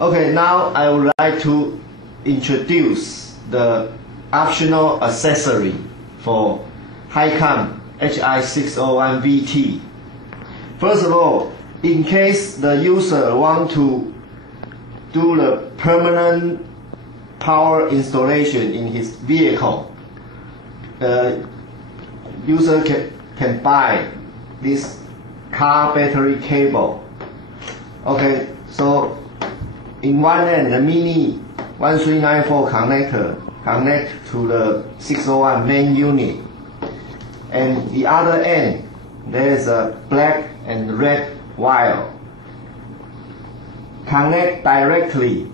Okay, now I would like to introduce the optional accessory for HI-COM HI-601VT. First of all, in case the user want to do the permanent power installation in his vehicle, user can buy this car battery cable. Okay, so in one end, the mini 1394 connector connect to the 601 main unit, and the other end there is a black and red wire connect directly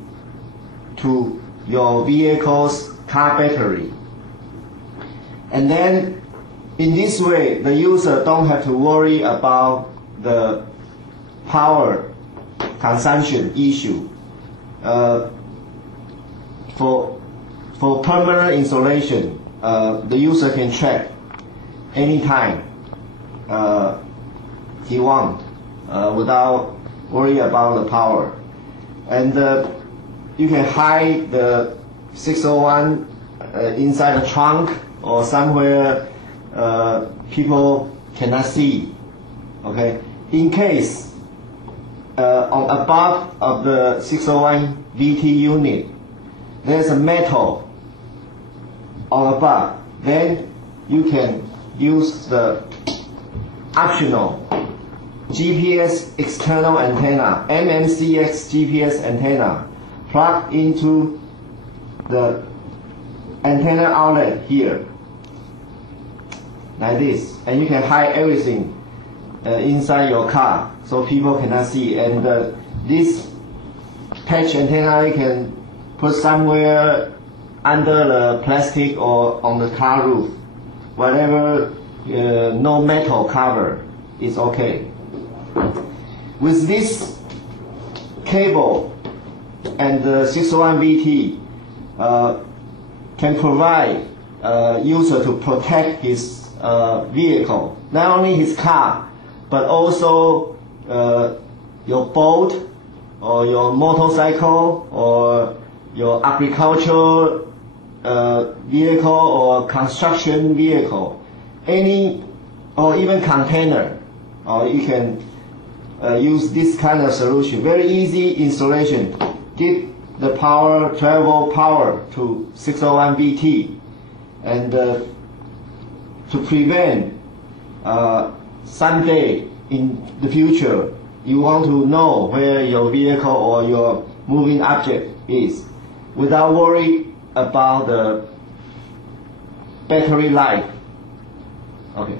to your vehicle's car battery. And then in this way, the user don't have to worry about the power consumption issue. For permanent installation, the user can track anytime he wants without worry about the power. And you can hide the 601 inside the trunk or somewhere people cannot see. Okay, in case on above of the 601 VT unit there's a metal on above, then you can use the optional GPS external antenna, MMCX GPS antenna, plug into the antenna outlet here, like this, and you can hide everything inside your car so people cannot see. And this patch antenna you can put somewhere under the plastic or on the car roof, whatever, no metal cover is okay. With this cable and the 601VT can provide user to protect his vehicle, not only his car, but also your boat or your motorcycle or your agricultural vehicle or construction vehicle, any, or even container. You can use this kind of solution. Very easy installation. Give the power, 12-volt power to 601VT, and to prevent someday in the future you want to know where your vehicle or your moving object is without worry about the battery life. Okay.